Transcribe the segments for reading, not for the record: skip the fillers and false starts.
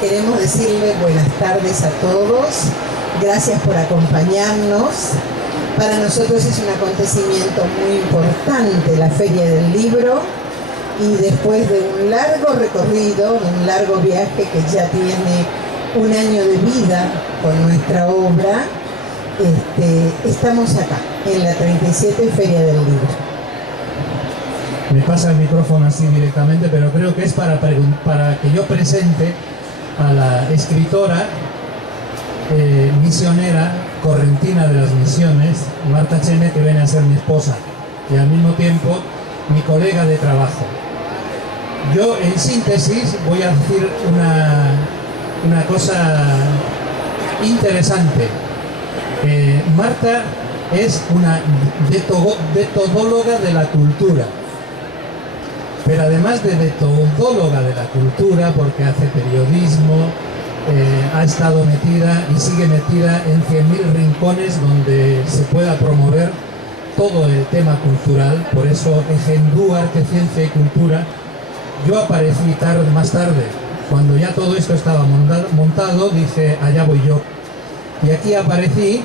queremos decirle buenas tardes a todos. Gracias por acompañarnos. Para nosotros es un acontecimiento muy importante la Feria del Libro, y después de un largo recorrido, un largo viaje que ya tiene un año de vida con nuestra obra, estamos acá, en la 37 Feria del Libro. Me pasa el micrófono así directamente, pero creo que es para que yo presente a la escritora, misionera, correntina de las misiones, Marta Chene, que viene a ser mi esposa y al mismo tiempo mi colega de trabajo. Yo, en síntesis, voy a decir una cosa interesante. Marta es una metodóloga de la cultura, pero además de metodóloga de la cultura, porque hace periodismo, ha estado metida y sigue metida en 100.000 rincones donde se pueda promover todo el tema cultural. Por eso en Hindú, Arte, Ciencia y Cultura, yo aparecí más tarde. Cuando ya todo esto estaba montado, dije, allá voy yo. Y aquí aparecí,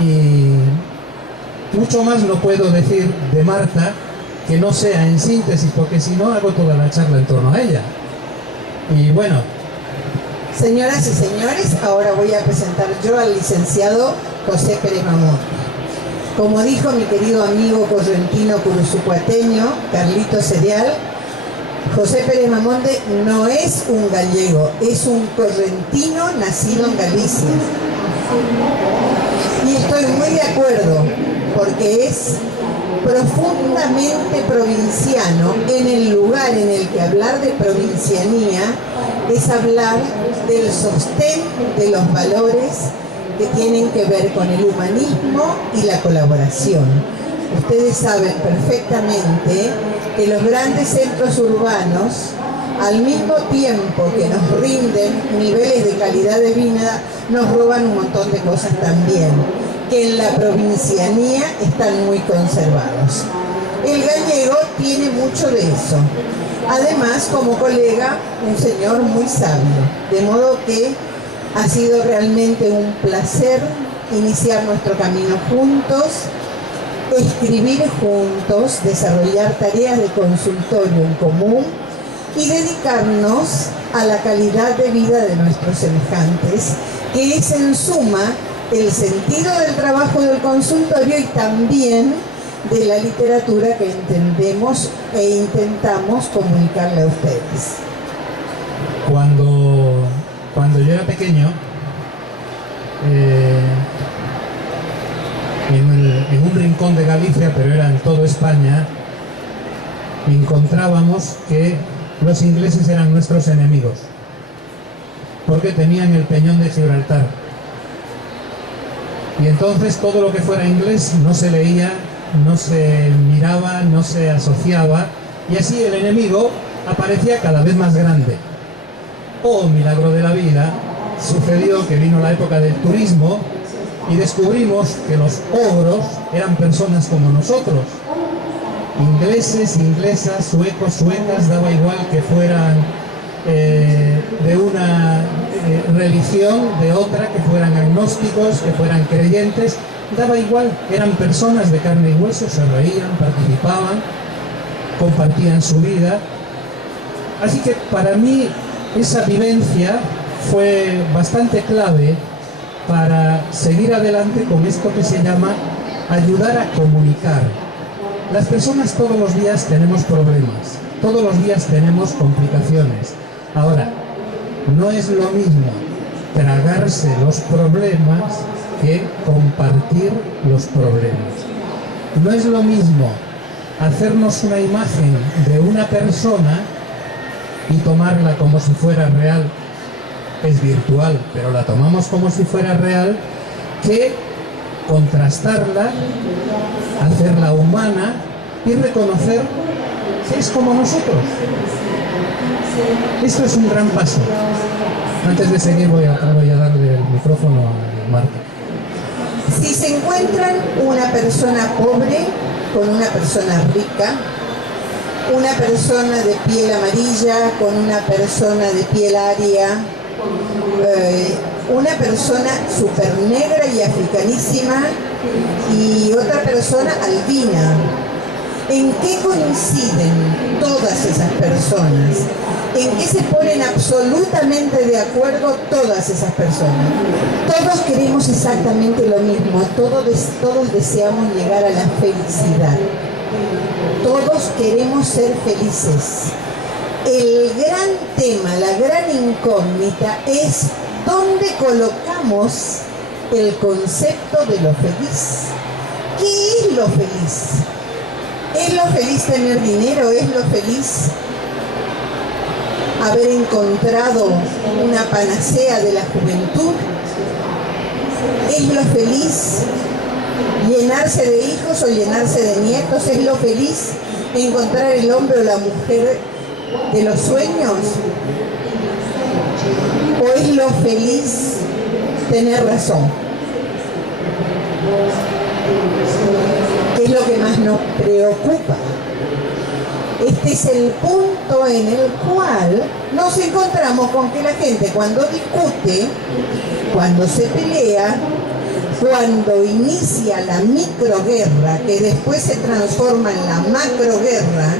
y mucho más no puedo decir de Marta que no sea en síntesis, porque si no hago toda la charla en torno a ella. Y bueno. Señoras y señores, ahora voy a presentar yo al licenciado José Pérez Mamón. Como dijo mi querido amigo correntino curuzucuateño, Carlito Cereal, José Pérez Mamonde no es un gallego, es un correntino nacido en Galicia. Y estoy muy de acuerdo, porque es profundamente provinciano en el lugar en el que hablar de provincianía es hablar del sostén de los valores que tienen que ver con el humanismo y la colaboración. Ustedes saben perfectamente que los grandes centros urbanos, al mismo tiempo que nos rinden niveles de calidad de vida, nos roban un montón de cosas también, que en la provincianía están muy conservados. El gallego tiene mucho de eso. Además, como colega, un señor muy sabio, de modo que ha sido realmente un placer iniciar nuestro camino juntos, escribir juntos, desarrollar tareas de consultorio en común y dedicarnos a la calidad de vida de nuestros semejantes, que es en suma el sentido del trabajo del consultorio y también de la literatura que entendemos e intentamos comunicarle a ustedes. Cuando yo era pequeño, en un rincón de Galicia, pero era en toda España, encontrábamos que los ingleses eran nuestros enemigos, porque tenían el Peñón de Gibraltar. Y entonces todo lo que fuera inglés no se leía, no se miraba, no se asociaba, y así el enemigo aparecía cada vez más grande. Oh, milagro de la vida, sucedió que vino la época del turismo y descubrimos que los ogros eran personas como nosotros, ingleses, inglesas, suecos, suecas, daba igual que fueran de una religión, de otra, que fueran agnósticos, que fueran creyentes, daba igual, eran personas de carne y hueso, se reían, participaban, compartían su vida. Así que para mí esa vivencia fue bastante clave para seguir adelante con esto que se llama ayudar a comunicar. Las personas todos los días tenemos problemas, todos los días tenemos complicaciones. Ahora, no es lo mismo tragarse los problemas que compartir los problemas. No es lo mismo hacernos una imagen de una persona y tomarla como si fuera real. Es virtual, pero la tomamos como si fuera real, que contrastarla, hacerla humana y reconocer que es como nosotros. Esto es un gran paso. Antes de seguir voy a darle el micrófono a Marta. Si se encuentran una persona pobre con una persona rica, una persona de piel amarilla con una persona de piel aria, una persona súper negra y africanísima y otra persona albina. ¿En qué coinciden todas esas personas? ¿En qué se ponen absolutamente de acuerdo todas esas personas? Todos queremos exactamente lo mismo, todos deseamos llegar a la felicidad. Todos queremos ser felices. El gran tema, la gran incógnita es dónde colocamos el concepto de lo feliz. ¿Qué es lo feliz? ¿Es lo feliz tener dinero? ¿Es lo feliz haber encontrado una panacea de la juventud? ¿Es lo feliz llenarse de hijos o llenarse de nietos? ¿Es lo feliz encontrar el hombre o la mujer de los sueños? ¿O es lo feliz tener razón? ¿Qué es lo que más nos preocupa? Este es el punto en el cual nos encontramos con que la gente cuando discute, cuando se pelea, cuando inicia la microguerra, que después se transforma en la macroguerra,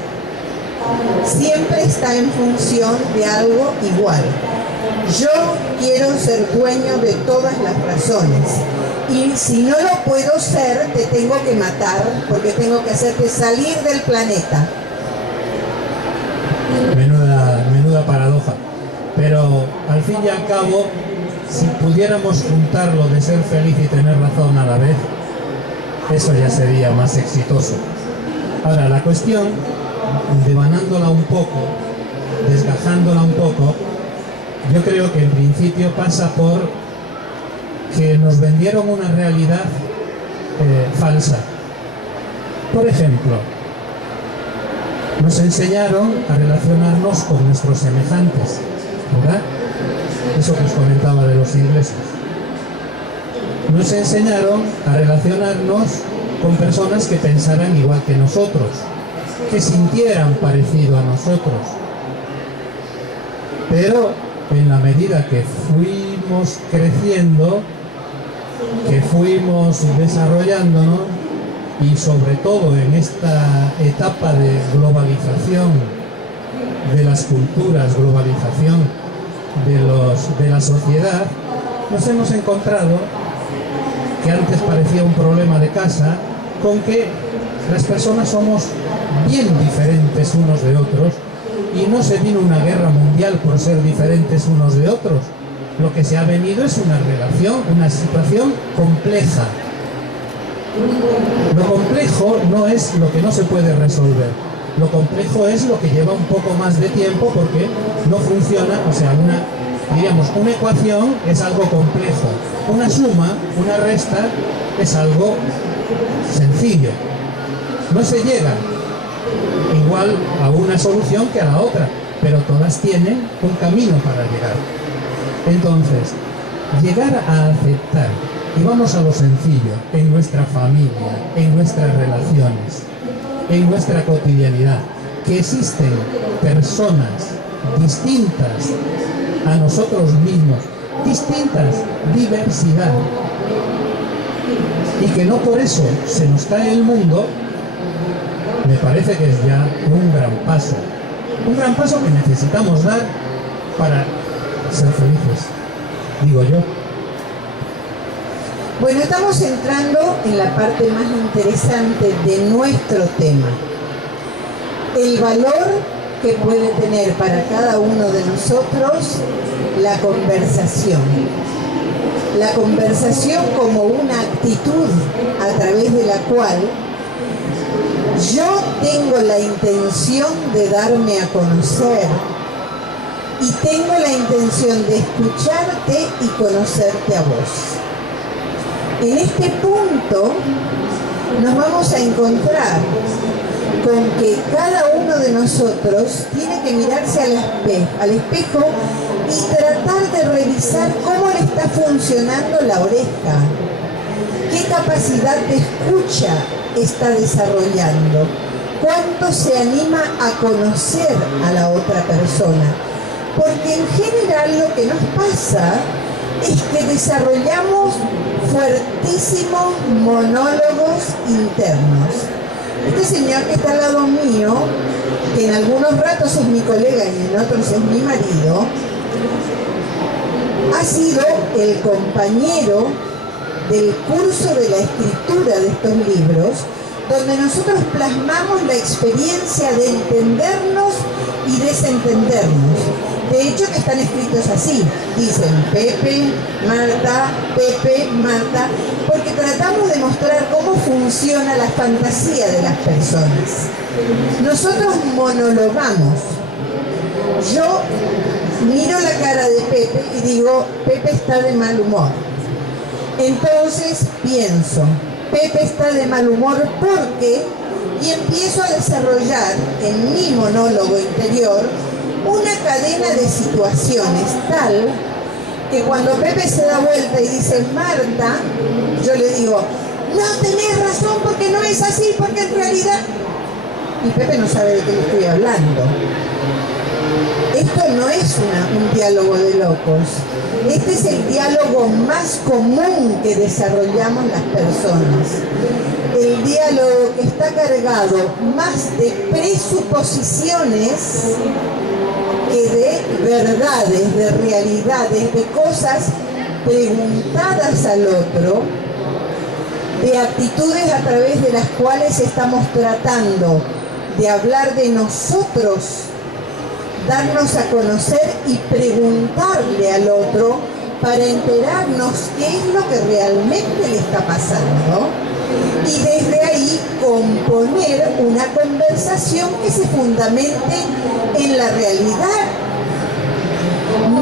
siempre está en función de algo igual. Yo quiero ser dueño de todas las razones. Y si no lo puedo ser, te tengo que matar, porque tengo que hacerte salir del planeta. Menuda paradoja. Pero al fin y al cabo, si pudiéramos juntarlo de ser feliz y tener razón a la vez, eso ya sería más exitoso. Ahora, la cuestión, devanándola un poco, desgajándola un poco, yo creo que en principio pasa por que nos vendieron una realidad falsa. Por ejemplo, nos enseñaron a relacionarnos con nuestros semejantes, ¿verdad? Eso que os comentaba de los ingleses. Nos enseñaron a relacionarnos con personas que pensaran igual que nosotros, que sintieran parecido a nosotros. Pero en la medida que fuimos creciendo, que fuimos desarrollándonos, y sobre todo en esta etapa de globalización de las culturas, globalización de la sociedad, nos hemos encontrado que antes parecía un problema de casa, con que las personas somos bien diferentes unos de otros, y no se vino una guerra mundial por ser diferentes unos de otros. Lo que se ha venido es una relación, una situación compleja. Lo complejo no es lo que no se puede resolver. Lo complejo es lo que lleva un poco más de tiempo porque no funciona, o sea, una ecuación es algo complejo. Una suma, una resta, es algo sencillo. No se llega igual a una solución que a la otra, pero todas tienen un camino para llegar. Entonces, llegar a aceptar, y vamos a lo sencillo, en nuestra familia, en nuestras relaciones, en nuestra cotidianidad, que existen personas distintas a nosotros mismos, distintas, diversidad, y que no por eso se nos cae el mundo, me parece que es ya un gran paso que necesitamos dar para ser felices, digo yo. Bueno, estamos entrando en la parte más interesante de nuestro tema. El valor que puede tener para cada uno de nosotros la conversación. La conversación como una actitud a través de la cual yo tengo la intención de darme a conocer y tengo la intención de escucharte y conocerte a vos. En este punto nos vamos a encontrar con que cada uno de nosotros tiene que mirarse al espejo y tratar de revisar cómo le está funcionando la oreja, qué capacidad de escucha está desarrollando, cuánto se anima a conocer a la otra persona, Porque en general lo que nos pasa es que desarrollamos fuertísimos monólogos internos. Este señor que está al lado mío, que en algunos ratos es mi colega y en otros es mi marido, ha sido el compañero del curso de la escritura de estos libros, donde nosotros plasmamos la experiencia de entendernos y desentendernos. De hecho, que están escritos así, dicen Pepe, Marta, porque tratamos de mostrar cómo funciona la fantasía de las personas. Nosotros monologamos. Yo miro la cara de Pepe y digo, Pepe está de mal humor. Entonces pienso, Pepe está de mal humor porque, y empiezo a desarrollar en mi monólogo interior una cadena de situaciones tal que cuando Pepe se da vuelta y dice Marta, yo le digo, no tenés razón porque no es así, porque en realidad... Y Pepe no sabe de qué le estoy hablando. Esto no es un diálogo de locos. Este es el diálogo más común que desarrollamos las personas. El diálogo que está cargado más de presuposiciones que de verdades, de realidades, de cosas preguntadas al otro, de actitudes a través de las cuales estamos tratando de hablar de nosotros, darnos a conocer y preguntarle al otro para enterarnos qué es lo que realmente le está pasando y desde ahí componer una conversación que se fundamente en la realidad,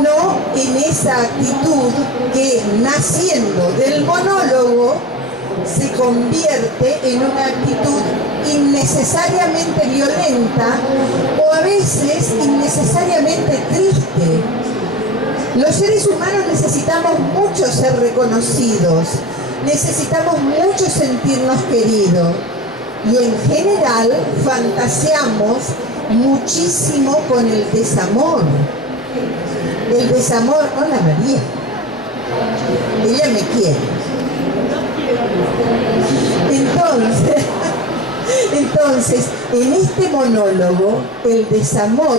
no en esa actitud que naciendo del monólogo se convierte en una actitud innecesariamente violenta o a veces innecesariamente triste. Los seres humanos necesitamos mucho ser reconocidos, necesitamos mucho sentirnos queridos y en general fantaseamos muchísimo con el desamor. El desamor, hola María, ella me quiere. Entonces, en este monólogo, el desamor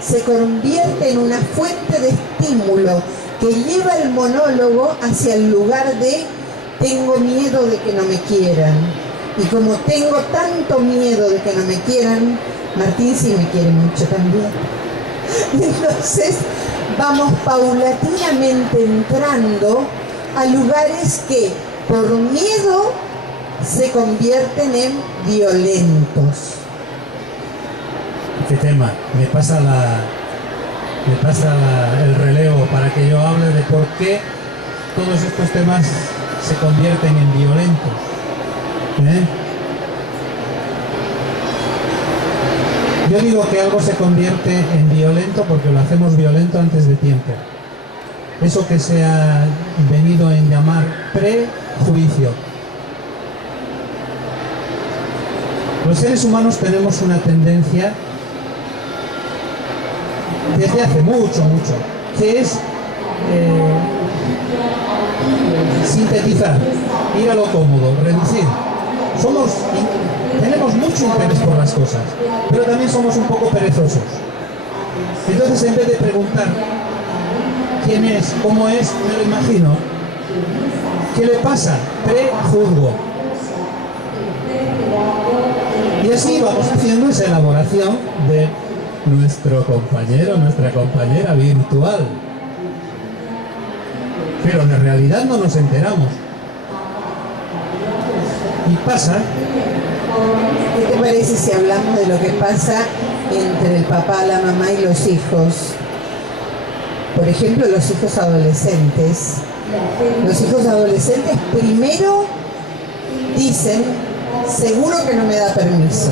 se convierte en una fuente de estímulo que lleva el monólogo hacia el lugar de tengo miedo de que no me quieran. Y como tengo tanto miedo de que no me quieran, Martín sí me quiere mucho también. Entonces, vamos paulatinamente entrando a lugares que por miedo se convierten en violentos. ¿Qué tema? Me pasa el relevo para que yo hable de por qué todos estos temas se convierten en violentos. Yo digo que algo se convierte en violento porque lo hacemos violento antes de tiempo. Eso que se ha venido en llamar prejuicio. Los seres humanos tenemos una tendencia desde hace mucho, que es sintetizar, ir a lo cómodo, reducir. Tenemos mucho interés por las cosas, pero también somos un poco perezosos. Entonces, en vez de preguntar quién es, cómo es, me lo imagino. ¿Qué le pasa? Prejuzgo. Y así vamos haciendo esa elaboración de nuestro compañero, nuestra compañera virtual. Pero de realidad no nos enteramos. Y pasa. ¿Qué te parece si hablamos de lo que pasa entre el papá, la mamá y los hijos? Por ejemplo, los hijos adolescentes. Los hijos adolescentes primero dicen, seguro que no me da permiso.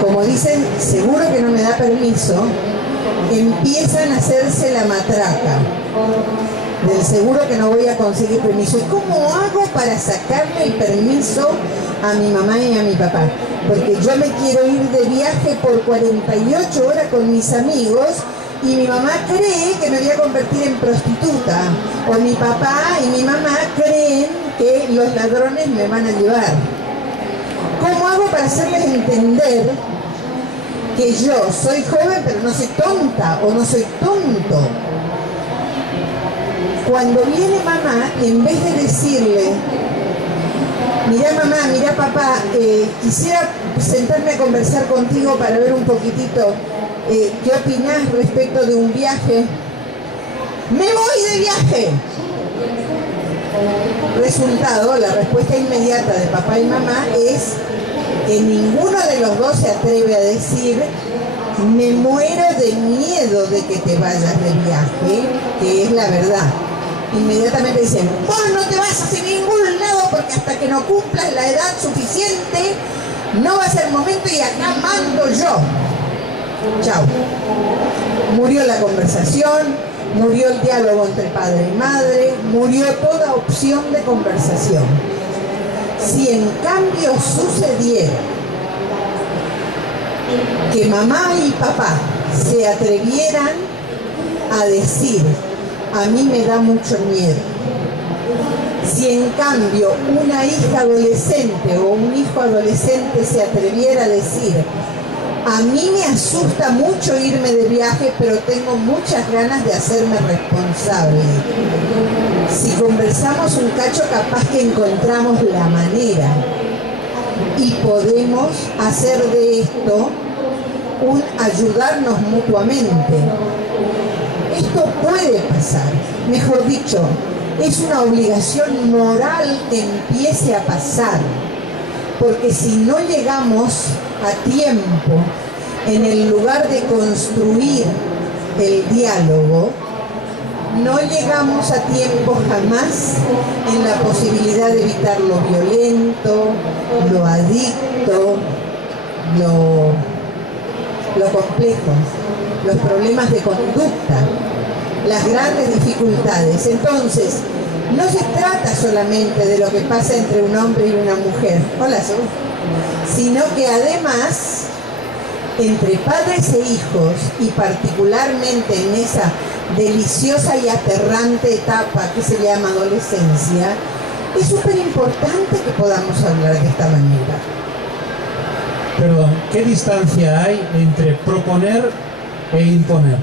Como dicen, seguro que no me da permiso, empiezan a hacerse la matraca del seguro que no voy a conseguir permiso. ¿Y cómo hago para sacarme el permiso a mi mamá y a mi papá, porque yo me quiero ir de viaje por 48 horas con mis amigos y mi mamá cree que me voy a convertir en prostituta, o mi papá y mi mamá creen que los ladrones me van a llevar. ¿Cómo hago para hacerles entender que yo soy joven pero no soy tonta o no soy tonto? Cuando viene mamá, en vez de decirle, mirá mamá, mirá papá, quisiera sentarme a conversar contigo para ver un poquitito qué opinás respecto de un viaje. ¡Me voy de viaje! Resultado, la respuesta inmediata de papá y mamá es que ninguno de los dos se atreve a decir, me muero de miedo de que te vayas de viaje, que es la verdad. Inmediatamente dicen, vos no te vas hacia ningún lado porque hasta que no cumplas la edad suficiente no va a ser momento y acá mando yo. Chao. Murió la conversación, murió el diálogo entre padre y madre, murió toda opción de conversación. Si en cambio sucediera que mamá y papá se atrevieran a decir, a mí me da mucho miedo. Si en cambio una hija adolescente o un hijo adolescente se atreviera a decir, a mí me asusta mucho irme de viaje, pero tengo muchas ganas de hacerme responsable. Si conversamos un cacho, capaz que encontramos la manera y podemos hacer de esto un ayudarnos mutuamente. Esto puede pasar, mejor dicho, es una obligación moral que empiece a pasar, porque si no llegamos a tiempo en el lugar de construir el diálogo, no llegamos a tiempo jamás en la posibilidad de evitar lo violento, lo adicto, lo complejo, los problemas de conducta, las grandes dificultades. Entonces, no se trata solamente de lo que pasa entre un hombre y una mujer, hola, sino que además, entre padres e hijos, y particularmente en esa deliciosa y aterrante etapa que se llama adolescencia, es súper importante que podamos hablar de esta manera. Perdón, ¿qué distancia hay entre proponer e imponer?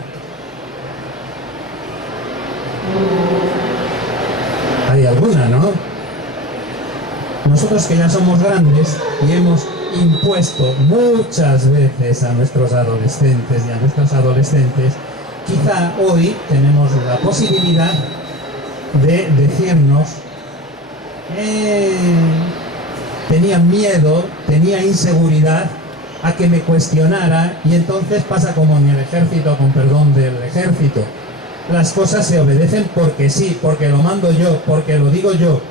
Hay alguna, ¿no? Nosotros que ya somos grandes y hemos impuesto muchas veces a nuestros adolescentes y a nuestros adolescentes, quizá hoy tenemos la posibilidad de decirnos, tenía miedo, tenía inseguridad a que me cuestionara, y entonces pasa como en el ejército, con perdón del ejército. Las cosas se obedecen porque sí, porque lo mando yo, porque lo digo yo.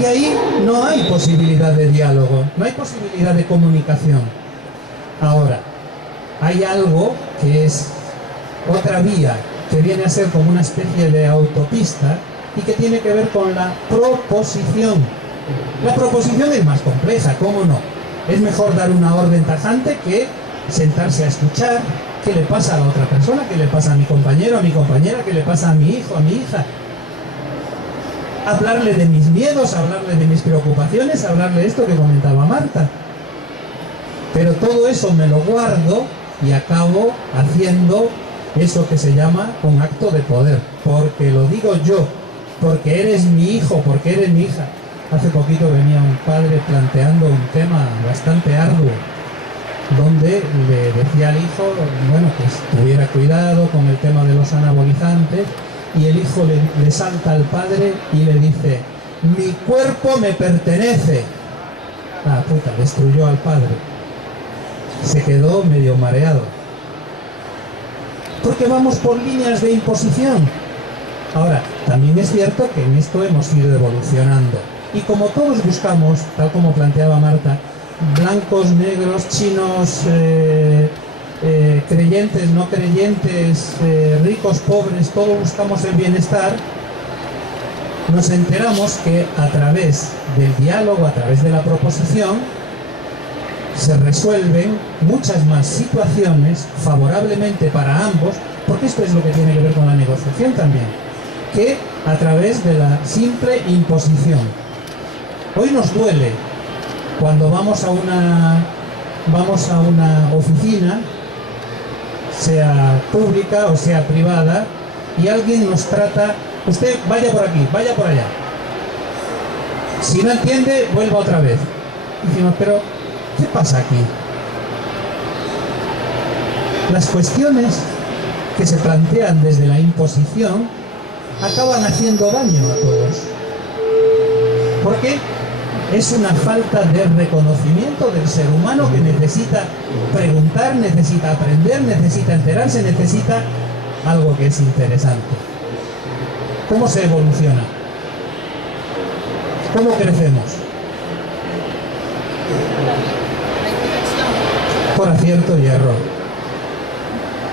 Y ahí no hay posibilidad de diálogo, no hay posibilidad de comunicación. Ahora, hay algo que es otra vía, que viene a ser como una especie de autopista y que tiene que ver con la proposición. La proposición es más compleja, ¿cómo no? Es mejor dar una orden tajante que sentarse a escuchar qué le pasa a la otra persona, qué le pasa a mi compañero, a mi compañera, qué le pasa a mi hijo, a mi hija. Hablarle de mis miedos, hablarle de mis preocupaciones, hablarle de esto que comentaba Marta. Pero todo eso me lo guardo y acabo haciendo eso que se llama un acto de poder, porque lo digo yo, porque eres mi hijo, porque eres mi hija. Hace poquito venía un padre planteando un tema bastante arduo, donde le decía al hijo, bueno, que tuviera cuidado con el tema de los anabolizantes, y el hijo le salta al padre y le dice, mi cuerpo me pertenece. Ah, puta, destruyó al padre. Se quedó medio mareado. Porque vamos por líneas de imposición. Ahora, también es cierto que en esto hemos ido evolucionando. Y como todos buscamos, tal como planteaba Marta, blancos, negros, chinos, creyentes, no creyentes, ricos, pobres, todos buscamos el bienestar, nos enteramos que a través del diálogo, a través de la proposición, se resuelven muchas más situaciones favorablemente para ambos, porque esto es lo que tiene que ver con la negociación también, que a través de la simple imposición. Hoy nos duele cuando vamos a una oficina, sea pública o sea privada, y alguien nos trata: usted vaya por aquí, vaya por allá. Si no entiende, vuelva otra vez. Y decimos: pero ¿qué pasa aquí? Las cuestiones que se plantean desde la imposición acaban haciendo daño a todos. ¿Por qué? Es una falta de reconocimiento del ser humano, que necesita preguntar, necesita aprender, necesita enterarse, necesita algo que es interesante. ¿Cómo se evoluciona? ¿Cómo crecemos? Por acierto y error.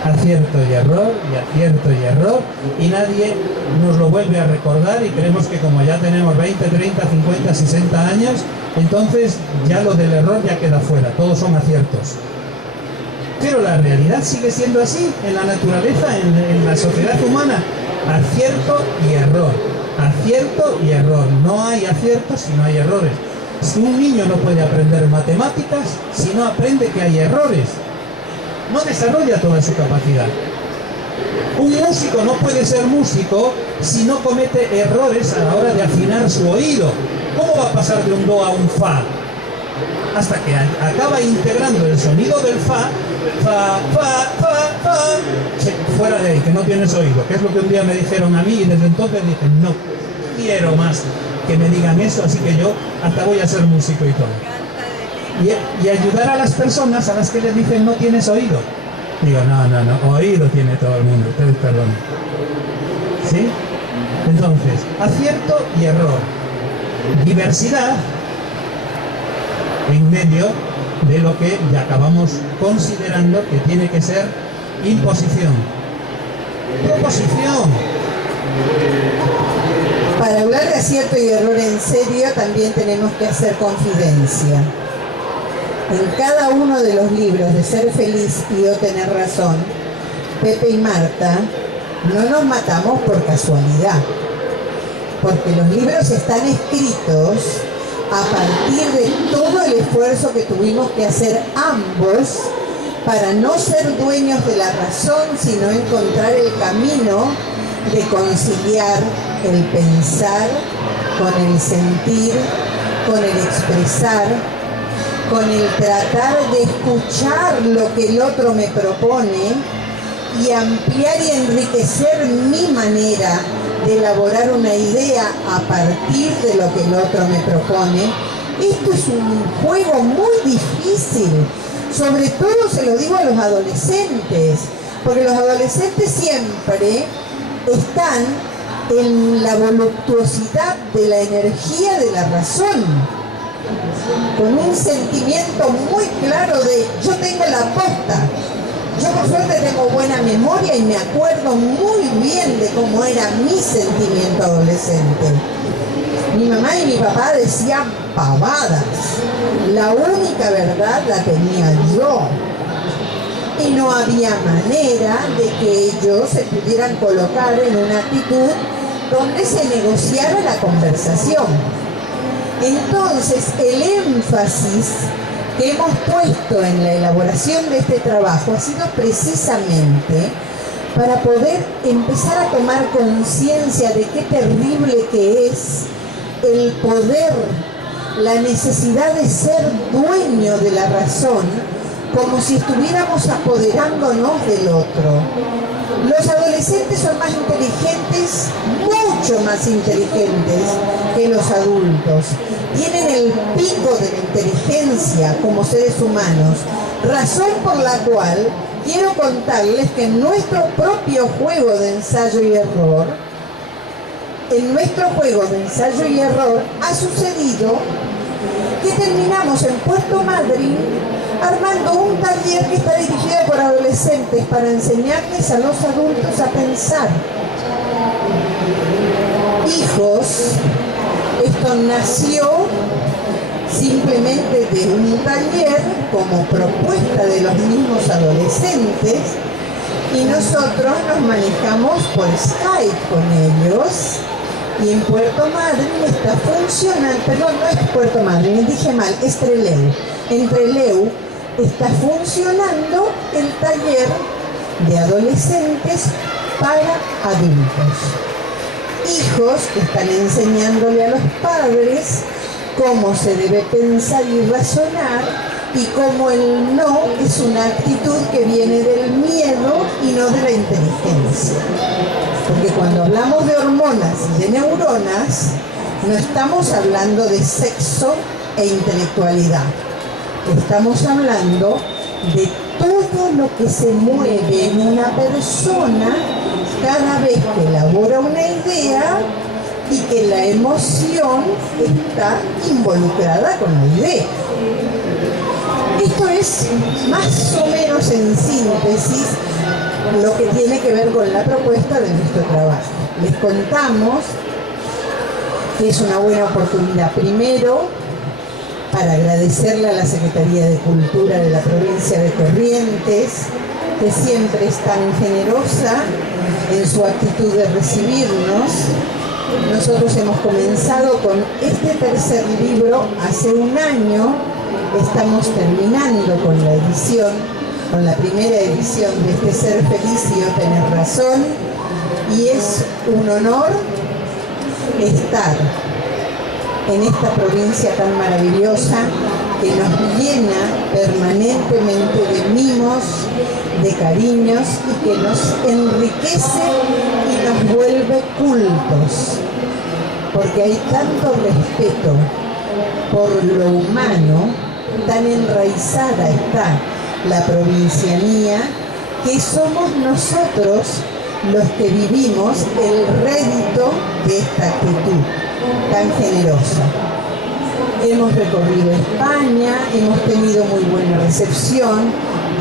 Acierto y error, y acierto y error, y nadie nos lo vuelve a recordar, y creemos que como ya tenemos 20, 30, 50, 60 años, entonces ya lo del error ya queda fuera, todos son aciertos. Pero la realidad sigue siendo así, en la naturaleza, en la sociedad humana: acierto y error, acierto y error. No hay aciertos si no hay errores. Si un niño no puede aprender matemáticas si no aprende que hay errores, no desarrolla toda su capacidad. Un músico no puede ser músico si no comete errores a la hora de afinar su oído. ¿Cómo va a pasar de un do a un fa? Hasta que acaba integrando el sonido del fa, fa, fa, fa, fa. Fuera de ahí, que no tienes oído, que es lo que un día me dijeron a mí, y desde entonces dije: no quiero más que me digan eso, así que yo hasta voy a ser músico y todo. Y ayudar a las personas a las que les dicen: no tienes oído. Digo: no, oído tiene todo el mundo, ustedes perdonen. ¿Sí? Entonces, acierto y error. Diversidad en medio de lo que ya acabamos considerando que tiene que ser imposición. Proposición. Para hablar de acierto y error en serio, también tenemos que hacer confidencia. En cada uno de los libros de Ser Feliz y Yo Tener Razón, Pepe y Marta no nos matamos por casualidad, porque los libros están escritos a partir de todo el esfuerzo que tuvimos que hacer ambos para no ser dueños de la razón, sino encontrar el camino de conciliar el pensar con el sentir, con el expresar, con el tratar de escuchar lo que el otro me propone y ampliar y enriquecer mi manera de elaborar una idea a partir de lo que el otro me propone. Esto es un juego muy difícil, sobre todo se lo digo a los adolescentes, porque los adolescentes siempre están en la voluptuosidad de la energía de la razón, con un sentimiento muy claro de: yo tengo la posta. Yo por suerte tengo buena memoria y me acuerdo muy bien de cómo era mi sentimiento adolescente. Mi mamá y mi papá decían pavadas. La única verdad la tenía yo. Y no había manera de que ellos se pudieran colocar en una actitud donde se negociara la conversación. Entonces, el énfasis que hemos puesto en la elaboración de este trabajo ha sido precisamente para poder empezar a tomar conciencia de qué terrible que es el poder, la necesidad de ser dueño de la razón, como si estuviéramos apoderándonos del otro. Los adolescentes son más inteligentes, mucho más inteligentes que los adultos. Tienen el pico de la inteligencia como seres humanos, razón por la cual quiero contarles que en nuestro propio juego de ensayo y error, ha sucedido que terminamos en Puerto Madryn armando un taller que está dirigido por adolescentes para enseñarles a los adultos a pensar. hijos, esto nació simplemente de un taller como propuesta de los mismos adolescentes y nosotros nos manejamos por Skype con ellos y en Puerto Madryn está funcionando, perdón, no es Puerto Madryn, dije mal, es Trelew. En Trelew está funcionando el taller de adolescentes para adultos. Hijos que están enseñándole a los padres cómo se debe pensar y razonar y cómo el no es una actitud que viene del miedo y no de la inteligencia. Porque cuando hablamos de hormonas y de neuronas, no estamos hablando de sexo e intelectualidad. Estamos hablando de todo lo que se mueve en una persona cada vez que elabora una idea y que la emoción está involucrada con la idea. Esto es más o menos en síntesis lo que tiene que ver con la propuesta de nuestro trabajo. Les contamos que es una buena oportunidad, primero, para agradecerle a la Secretaría de Cultura de la provincia de Corrientes, que siempre es tan generosa en su actitud de recibirnos. Nosotros hemos comenzado con este tercer libro hace un año, estamos terminando con la edición, con la primera edición de este Ser Feliz y Yo Tener Razón, y es un honor estar en esta provincia tan maravillosa que nos llena permanentemente de mimos, de cariños y que nos enriquece y nos vuelve cultos, porque hay tanto respeto por lo humano, tan enraizada está la provincianía, que somos nosotros los que vivimos el rédito de esta actitud tan generosa. Hemos recorrido España, hemos tenido muy buena recepción.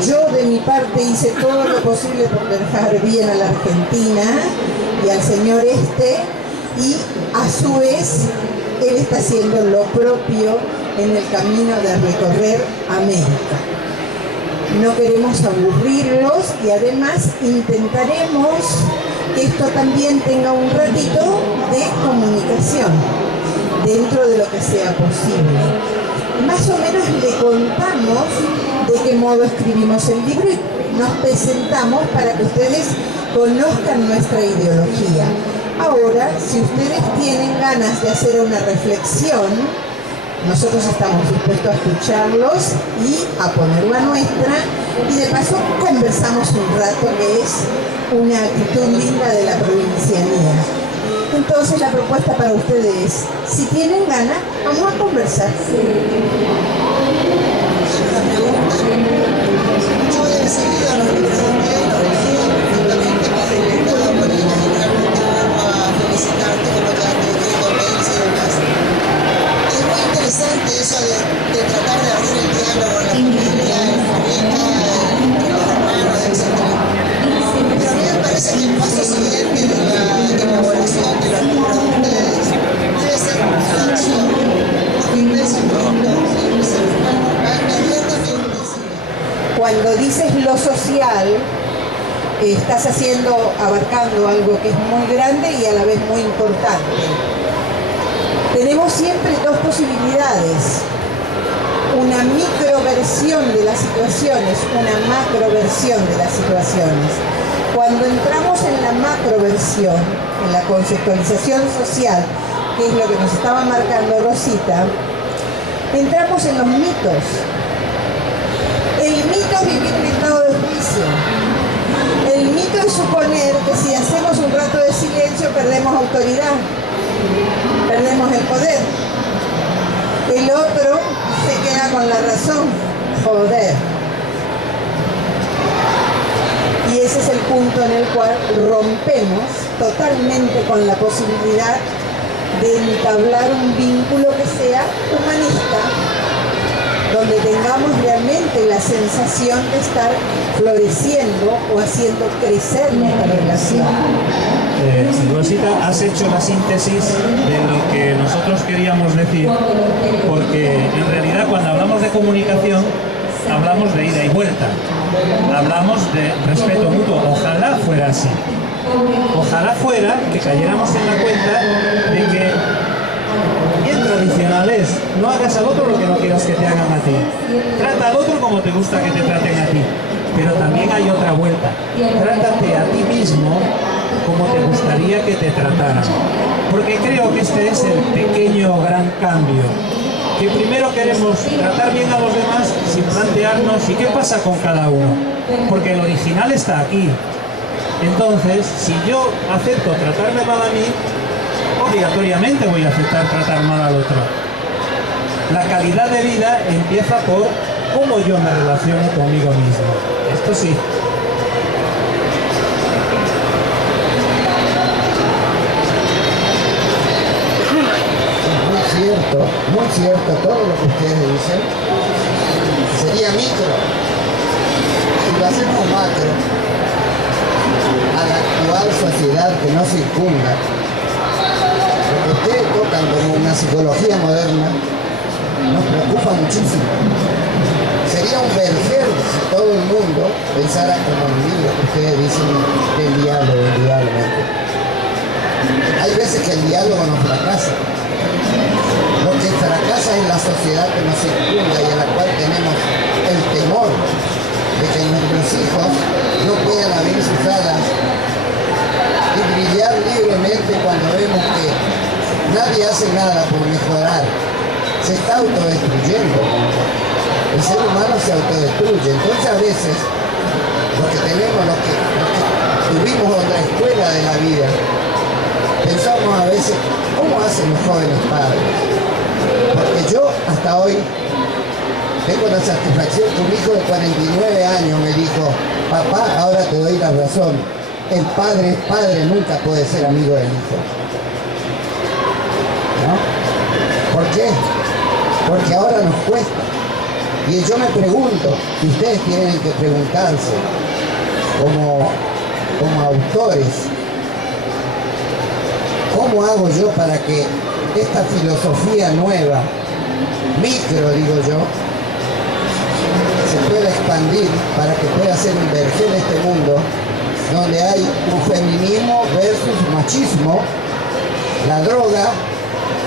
Yo de mi parte hice todo lo posible por dejar bien a la Argentina y al señor y a su vez él está haciendo lo propio en el camino de recorrer América. No queremos aburrirlos y además intentaremos que esto también tenga un ratito de comunicación dentro de lo que sea posible. Más o menos le contamos de qué modo escribimos el libro y nos presentamos para que ustedes conozcan nuestra ideología. Ahora, si ustedes tienen ganas de hacer una reflexión, nosotros estamos dispuestos a escucharlos y a poner la nuestra, y de paso conversamos un rato, que es una actitud linda de la provincianía. Entonces la propuesta para ustedes es, si tienen ganas, vamos a conversar. Eso de tratar de abrir el diálogo en la familia, en la pareja, entre los hermanos, etc. Pero a mí me parece que el paso siguiente de la elaboración de los libros de ustedes debe ser la acción. Porque ustedes son juntos, inmediatamente. Cuando dices lo social, estás abarcando algo que es muy grande y a la vez muy importante. Tenemos siempre dos posibilidades, una microversión de las situaciones, una macroversión de las situaciones. Cuando entramos en la macroversión, en la conceptualización social, que es lo que nos estaba marcando Rosita, entramos en los mitos. El mito es vivir en estado de juicio. El mito es suponer que si hacemos un rato de silencio perdemos autoridad. Perdemos el poder. El otro se queda con la razón. Joder. Y ese es el punto en el cual rompemos totalmente con la posibilidad de entablar un vínculo que sea humanista, donde tengamos realmente la sensación de estar floreciendo o haciendo crecer nuestra relación. Rosita, has hecho la síntesis de lo que nosotros queríamos decir, porque en realidad cuando hablamos de comunicación hablamos de ida y vuelta, hablamos de respeto mutuo. Ojalá fuera así, ojalá fuera que cayéramos en la cuenta de que bien tradicional es: no hagas al otro lo que no quieras que te hagan a ti, trata al otro como te gusta que te traten a ti. Pero también hay otra vuelta: trátate a ti mismo como te gustaría que te trataran. Porque creo que este es el pequeño gran cambio, que primero queremos tratar bien a los demás sin plantearnos ¿y qué pasa con cada uno? Porque el original está aquí. Entonces, si yo acepto tratarme mal a mí, obligatoriamente voy a aceptar tratar mal al otro. La calidad de vida empieza por cómo yo me relaciono conmigo mismo. Esto sí. Muy cierto todo lo que ustedes dicen. Sería micro. Si lo hacemos macro, a la actual sociedad que nos circunda, lo que ustedes tocan como una psicología moderna, nos preocupa muchísimo. Sería un vergel si todo el mundo pensara como el libro que ustedes dicen del diálogo, indudablemente. Hay veces que el diálogo nos fracasa. Lo que fracasa es la sociedad que nos circunda y a la cual tenemos el temor de que nuestros hijos no puedan abrir sus alas y brillar libremente cuando vemos que nadie hace nada por mejorar. Se está autodestruyendo. El ser humano se autodestruye. Entonces a veces los que tuvimos otra escuela de la vida, pensamos a veces, ¿cómo hacen los jóvenes padres? Porque yo hasta hoy tengo la satisfacción que un hijo de 49 años me dijo: papá, ahora te doy la razón, el padre es padre, nunca puede ser amigo del hijo. ¿No? ¿Por qué? Porque ahora nos cuesta. Y yo me pregunto, y ustedes tienen que preguntarse como autores, ¿cómo hago yo para que esta filosofía nueva, micro digo yo, se pueda expandir para que pueda ser un vergel en este mundo donde hay un feminismo versus machismo, la droga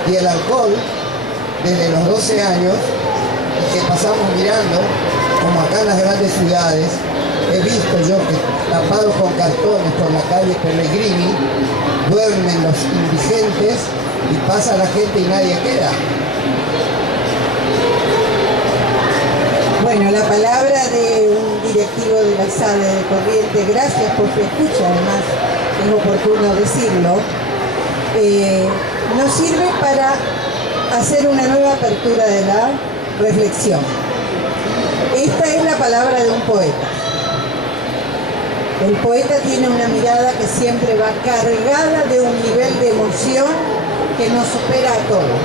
y el alcohol desde los 12 años, que pasamos mirando, como acá en las grandes ciudades, he visto yo que tapados con cartones por la calle Pellegrini, duermen los indigentes y pasa la gente y nadie queda. Bueno, la palabra de un directivo de la SADE de Corrientes, gracias por tu escucha, además es oportuno decirlo, nos sirve para hacer una nueva apertura de la reflexión. Esta es la palabra de un poeta. El poeta tiene una mirada que siempre va cargada de un nivel de emoción que nos supera a todos.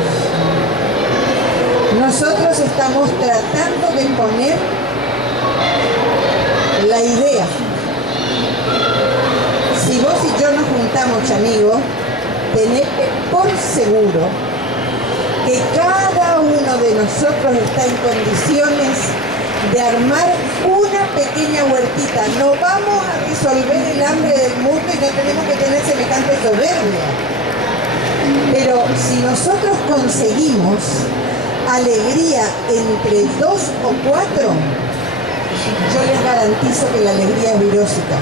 Nosotros estamos tratando de poner la idea. Si vos y yo nos juntamos, amigos, tened por seguro que cada uno de nosotros está en condiciones de armar una pequeña huertita. No vamos a resolver el hambre del mundo y no tenemos que tener semejante soberbia. Pero si nosotros conseguimos alegría entre 2 o 4, yo les garantizo que la alegría es virósica.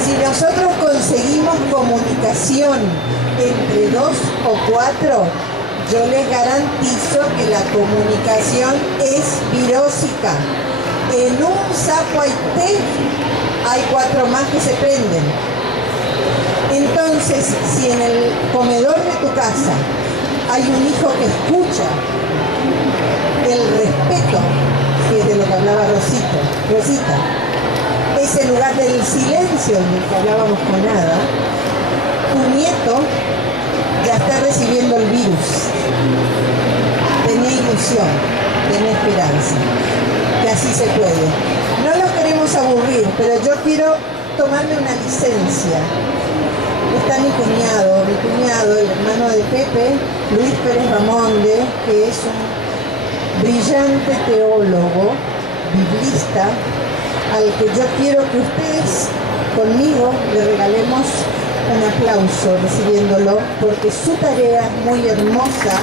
Si nosotros conseguimos comunicación entre 2 o 4, yo les garantizo que la comunicación es virósica. En un sapo hay 4 más que se prenden. Entonces, si en el comedor de tu casa hay un hijo que escucha el respeto, que es de lo que hablaba Rosita, ese lugar del silencio del que hablábamos con Ada, tu nieto ya está recibiendo el virus. Tenía ilusión. ten esperanza, que así se puede. No los queremos aburrir, pero yo quiero tomarme una licencia. Está mi cuñado, el hermano de Pepe, Luis Pérez Ramonde, que es un brillante teólogo, biblista, al que yo quiero que ustedes conmigo le regalemos un aplauso recibiéndolo, porque su tarea es muy hermosa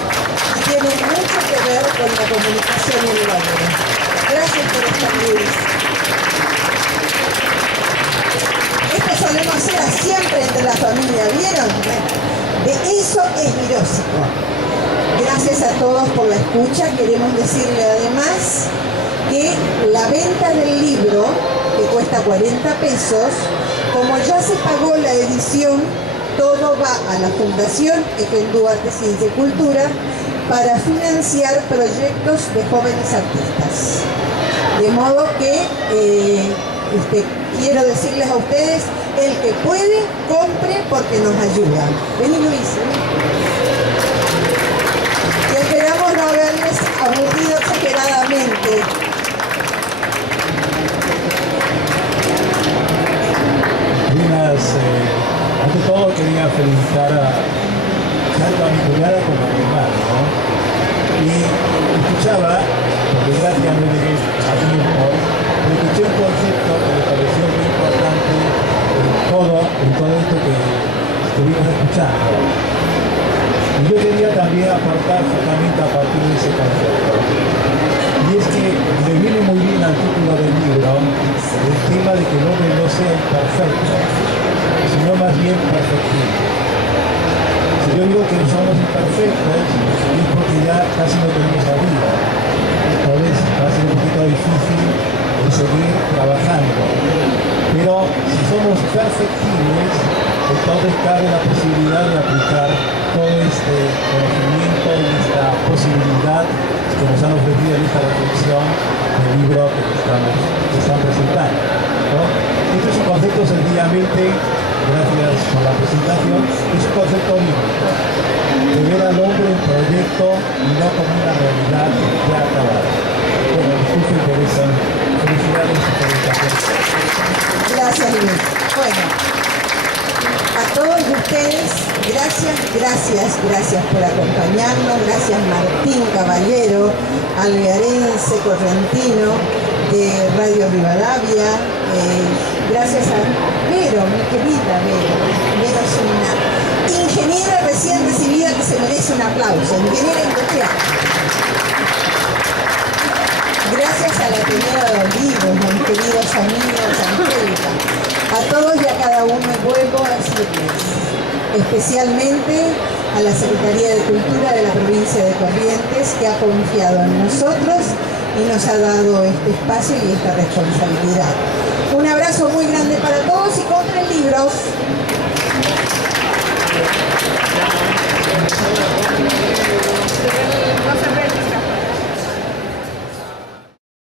y tiene mucho que ver con la comunicación y el valor. Gracias por estar, Luis. Esto solemos hacer siempre entre la familia, ¿vieron? De eso es Virósico. Gracias a todos por la escucha. Queremos decirle además que la venta del libro, que cuesta 40 pesos, como ya se pagó la edición, todo va a la Fundación Equendú Arte, Ciencia y Cultura para financiar proyectos de jóvenes artistas. De modo que quiero decirles a ustedes, el que puede, compre porque nos ayuda. Vení, Luis. Y esperamos no haberles aburrido exageradamente. Ante todo quería felicitar tanto a mi cuñada como a mi hermano, ¿no? Y escuchaba, por desgracia no llegué a tiempo, pero escuché un concepto que me pareció muy importante en todo esto que estuvimos escuchando. Y yo quería también aportar justamente a partir de ese concepto. Y es que le viene muy bien al título del libro el tema de que el hombre no sea imperfecto, sino más bien perfectible. Si yo digo que somos imperfectos, es porque ya casi no tenemos la vida. Entonces va a ser un poquito difícil de seguir trabajando. Pero si somos perfectibles, entonces cabe la posibilidad de aplicar todo este conocimiento y esta posibilidad que nos han ofrecido en esta reflexión del libro que están presentando, ¿no? Este es un concepto sencillamente, gracias por la presentación, es un concepto bíblico, de ver al hombre en proyecto y no como una realidad ya acabada. Bueno, disculpen por esa felicidad en su presentación. Gracias, Luis. Bueno, a todos ustedes, gracias por acompañarnos. Gracias Martín Caballero, alvearense, correntino, de Radio Rivadavia. Gracias a Vero, mi querida Vero. Vero es una ingeniera recién recibida que se merece un aplauso, ingeniera industrial. Gracias a la Ateneo de Olivos, mis queridos amigos, Angélica. A todos y a cada uno vuelvo a decirles, especialmente a la Secretaría de Cultura de la provincia de Corrientes, que ha confiado en nosotros y nos ha dado este espacio y esta responsabilidad. Un abrazo muy grande para todos y compren libros.